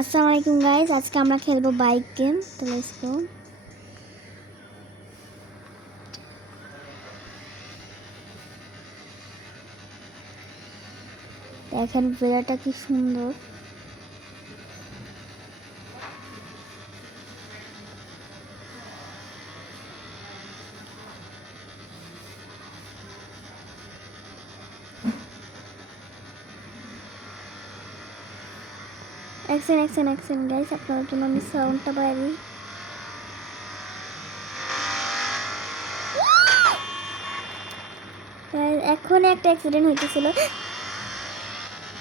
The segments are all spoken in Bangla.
আসসালামু আলাইকুম গাইস, আজকে আমরা খেলবো বাইক গেম। তো লেটস গো। দেখেন ভেড়াটা কি সুন্দর। অ্যাকশন গাইস, আপনাদের জন্য আমি সাউন্ডটা বাড়াই। এখন একটা অ্যাক্সিডেন্ট হইতেছিল।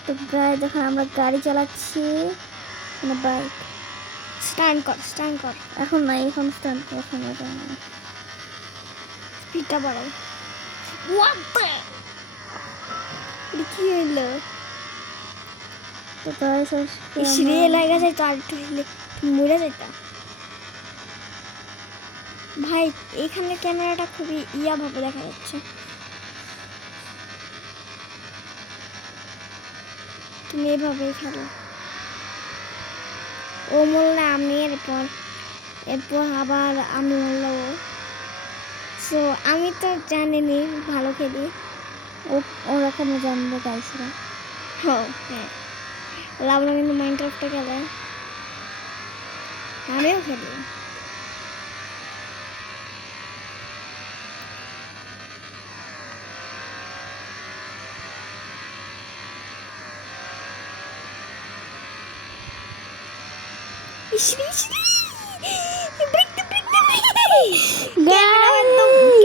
তো গাইস যখন আমরা গাড়ি চালাচ্ছি, মানে বাইক স্ট্যান্ড কর এখন নাই, এখন স্টার্ট এখন স্পিডটা বাড়াই। হোয়াট দ্য কি হইলো? তো গাইস সিরিয়াল লাগা যায় তো আর একটু হইলে মরে যেতা। ভাই এখানে ক্যামেরাটা খুবই ভাবে দেখা যাচ্ছে। তুমি এভাবেই খেলো। ও মরলে আমি, এরপর আবার আমি মরলো। সো আমি তো জানিনি ভালো খেলি। ওরা কেন জানবে গাইসরা? হ্যাঁ, লাবণা কিন্তু মাইনক্রাফটটা খেলে, আমিও খেলি।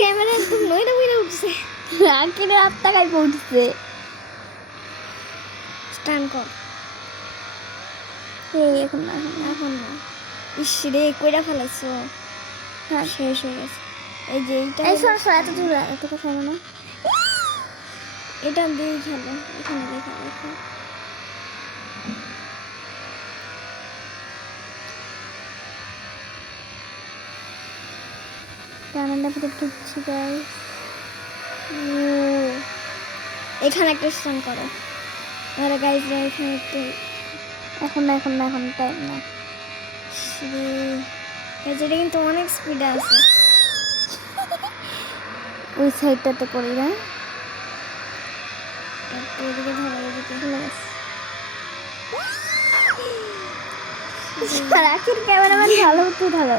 ক্যামেরা একদম নইরা বইরা উঠছে। রাকিনে আত্মাকায় পড়ছে। স্ট্যান্ড কর। এখন না, এখন না। ইস রে কইরা ফেলাইছো। হ্যাঁ শেষ হয়ে গেছে। এই যে এইটা এই সর এত দূর এত কথা না। এটা দিয়ে খেলো, এখানে দিয়ে খেলো। টানেলটা ভিতরে ঢুকছি গাইস। এখানে একটা স্ট্যান্ড করো। তাহলে গাইজ এখানে একটু এখন টাইম না। এটা কিন্তু অনেক স্পিডে আছে। ওই সাইডটাতে করি না, একটু এদিকে ধরো, এদিকে চলে গেছে। রাখির ক্যামেরাম্যান ভালো হতো ভালো।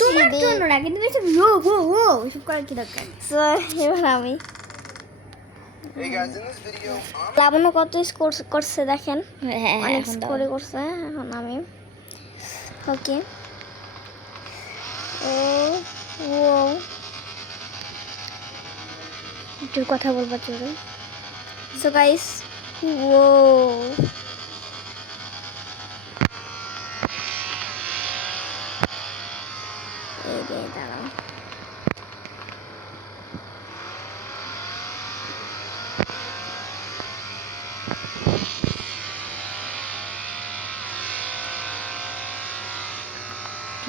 তোমার জন্য রাখি তুমি এসব করার কি দরকার? এবার আমি লাবণ্য কত স্কোর করছে দেখেন। হ্যাঁ অনেক স্কোরে করছে। এখন আমি ওকে। ও একটু কথা বলবা চলে। সো গাইস, ও এই রে দাঁড়াও।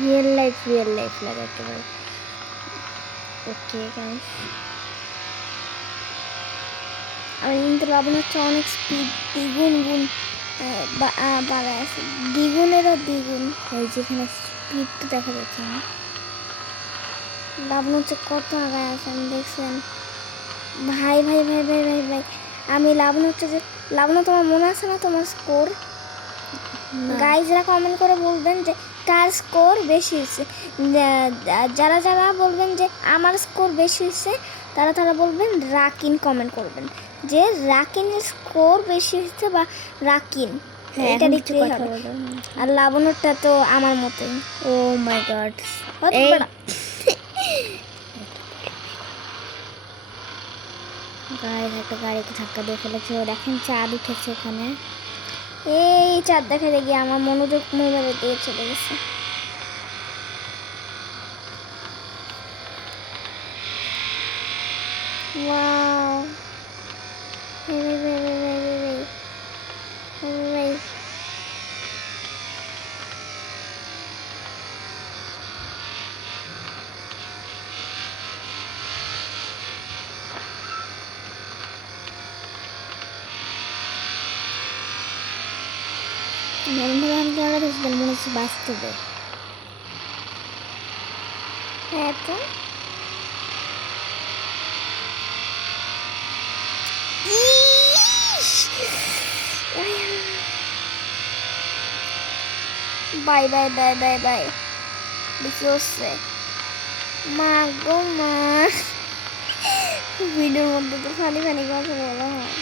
রিয়েল লাইফ লাগাতে পারি। ওকে গাইস, আমি কিন্তু লাবণ হচ্ছে অনেক স্পিড দ্বিগুণ বাড়ায় আছে, দ্বিগুণেরও দ্বিগুণ। ওই যেখানে স্পিড তো দেখা যাচ্ছে না। লাবণ হচ্ছে কত আগায় আছে আমি দেখছেন। ভাই ভাই ভাই ভাই ভাই ভাই আমি লাবণ হচ্ছে যে লাবণ, তোমার মনে আছে না তোমার স্কোর? গাইজরা কমেন্ট করে বলবেন যে কার স্কোর বেশি হয়েছে। যারা যারা বলবেন যে আমার স্কোর বেশি হয়েছে, তারা বলবেন রাকিন, কমেন্ট করবেন যে রাকিনের স্কোর বেশি হয়েছে বা রাকিন, এটা দেখতে হবে। আর লাবণটা তো আমার মতোই। ও মাই গড, গাইস একটা গাড়িকে ধাক্কা দিয়ে ফেলেছে। দেখেন চাঁদ উঠেছে এখানে। এই চাঁদ দেখাতে গিয়ে আমার মনোযোগ মোবাইলে দিয়ে চলে গেছে। ওয়াও, নর্মাল আমি ক্যামেরা দেখছি মনে হচ্ছে বাস্তবে। হ্যাঁ তো bye bye bye bye bye দেখি হচ্ছে মা গো মা ভিডিওর মধ্যে তো ফানি ফানি কথা বলা হয়।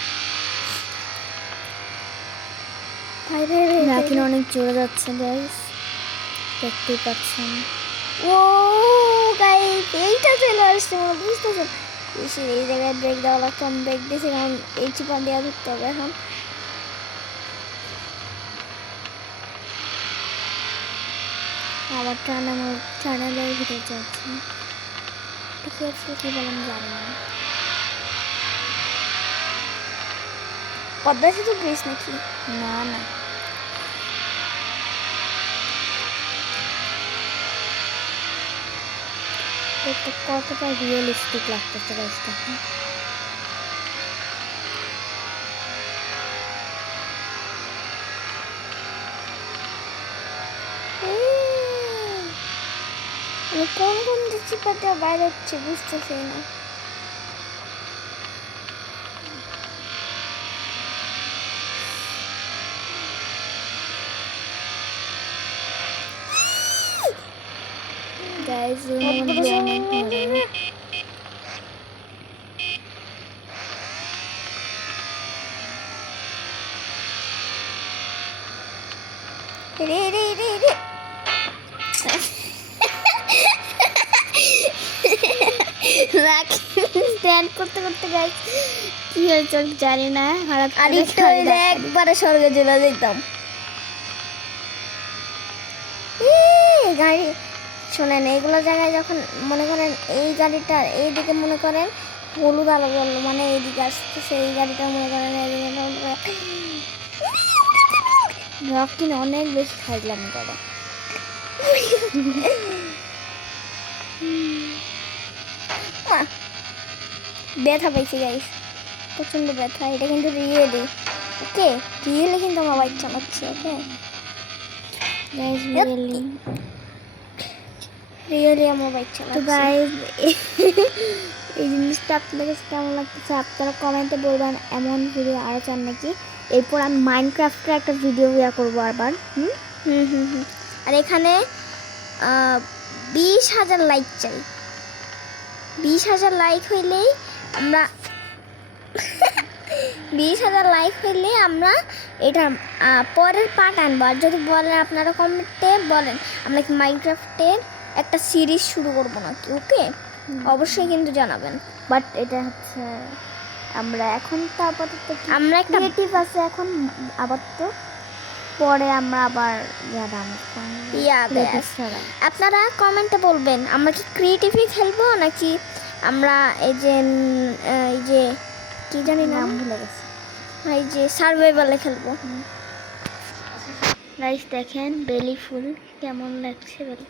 ভাই ভাই ভাই রাকিন অনেক জোরে যাচ্ছে গাইস, দেখতেই পাচ্ছেন। ও গাইস এইটা চলে আসছে মনে বুঝতেছেন। এই জায়গায় ব্রেক দেওয়া লাগতো, আমি ব্রেক দিয়েছি কারণ এই চিপা দেওয়া ধরতে হবে এখন। আবার টান আমার চ্যানেলের ভিতরে যাচ্ছে, ঠিক আছে কি বললাম জানি না। পদ্মা সেতু ব্রিজ নাকি? না না, দেখতে কতটা রিয়েলিস্টিক লাগতেছে গাইসটা। আমি কোন কোন চিপা দেওয়া বাইরে হচ্ছে বুঝতেছি না। গাইস এই মোমেন্টগুলো অনেক মজা। রে রে রে রে স্ট্যান্ড করতে করতে গাইস কি হয়েছে আমি জানি না, হঠাৎ করে আরেকটা হইলে একবারে স্বর্গে চলে যেতাম। গাড়ি শোনেন, এইগুলো জায়গায় যখন মনে করেন এই গাড়িটা এইদিকে মনে করেন হলুদ আলো জ্বললো মানে এইদিকে আসতেছে, এই গাড়িটা মনে করেন এইদিকে রাকিন অনেক বেশি খাইলাম করে। ব্যথা পাইছি গাইস, প্রচন্ড ব্যথা। এটা কিন্তু রিয়েলি ওকে, রিয়েলি কিন্তু আমার বাইক চালাচ্ছি। ওকে গাইস রিয়েলি রিয়েলি আমার বাইক তো চালাচ্ছি। গাইস এই জিনিসটা আপনাদের কাছে কেমন লাগতেছে আপনারা কমেন্টে বলবেন। এমন ভিডিও আরও চান নাকি? এরপর আমি মাইনক্রাফটের একটা ভিডিও করবো আবার। হুম হুম হুম আর এখানে 20,000 লাইক চাই। 20,000 লাইক হইলেই আমরা 20,000 লাইক হইলে আমরা এটা পরের পার্ট আনবো। আর যদি বলেন আপনারা কমেন্টে বলেন আমরা কি মাইনক্রাফটের একটা সিরিজ শুরু করবো নাকি, ওকে অবশ্যই কিন্তু জানাবেন। বাট এটা হচ্ছে আমরা এখন তো আপাতত আমরা একটা ক্রিয়েটিভ আছে এখন আপাতত, পরে আমরা আবার আপনারা কমেন্টে বলবেন আমরা কি ক্রিয়েটিভই খেলবো নাকি আমরা এই যে কি জানি নাম ভুলে গেছি, এই যে সার্ভাইভালে খেলবো। গাইস দেখেন বেলি ফুল কেমন লাগছে বেলি।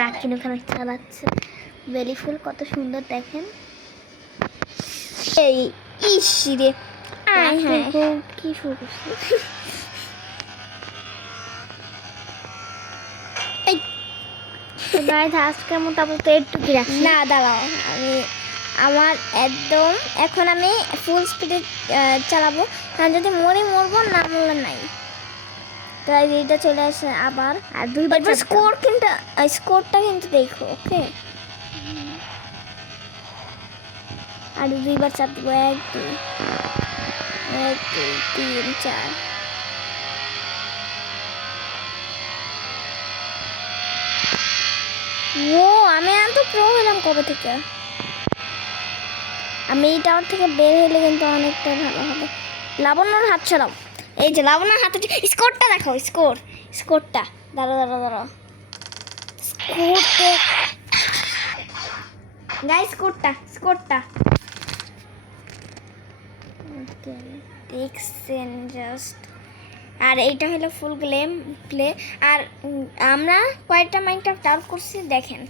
রাকিন ওখানে চালাচ্ছে বেলি ফুল, কত সুন্দর দেখেন। এই ইস রে কি শুরু করছে। গাইস আজকের মতো আপাতত একটু রাখি। না দাঁড়াও, আমার একদম এখন আমি ফুল স্পিডে চালাবো, কারণ যদি মরবো, না মরলে নাই। তাই এটা চলে আসে আবার। আর দুইবার স্কোরটা কিন্তু দেখো, ওকে। আর দুইবার চাপ দেবো, 1 2 1 2 3 4। ও আমি তো প্রো হলাম কবে থেকে। আমি এই টাওয়ার থেকে বের হইলে কিন্তু অনেকটা ভালো হবে। লাবণ্যর হাত ছড়াও, এই যে লাবণ্যর হাতে স্কোরটা দেখাও, স্কোরটা দাঁড়াও স্কোরটা দেখছেন জাস্ট। আর এইটা হলো ফুল গেম প্লে। আর আমরা কয়েকটা মাইনক্রাফট আউট করছি দেখেন,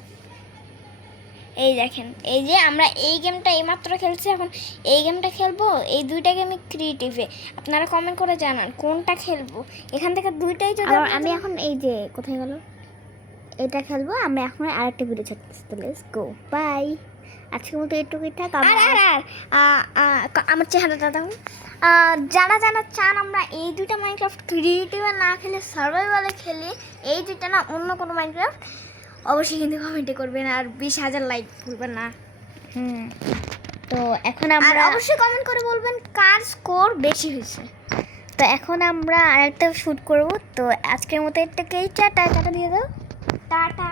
এই দেখেন, এই যে আমরা এই গেমটা এইমাত্র খেলছি, এখন এই গেমটা খেলবো। এই দুইটা গেমই ক্রিয়েটিভে, আপনারা কমেন্ট করে জানান কোনটা খেলবো। এখান থেকে দুইটাই যদি আর আমি এখন এই যে কোথায় গেল এটা খেলবো। আমি এখন আরেকটা ভিডিও ছাড়তেছি, তো লেটস গো বাই। আজকের মতো এইটুকুই থাক। আমার চেহারাটা দেখুন। যারা যারা চান আমরা এই দুইটা মাইনক্রাফট ক্রিয়েটিভে না খেলে সার্ভাইভালে খেলি, এই দুইটা না অন্য কোনো মাইনক্রাফট, অবশ্যই কিন্তু কমেন্টে করবেন আর 20,000 লাইক ভুলবেন না। তো এখন আর আমরা অবশ্যই কমেন্ট করে বলবেন কার স্কোর বেশি হয়েছে। তো এখন আমরা আরেকটা শ্যুট করব। তো আজকের মতো এটাকেই টাটা টাটা দিয়ে দাও। টাটা।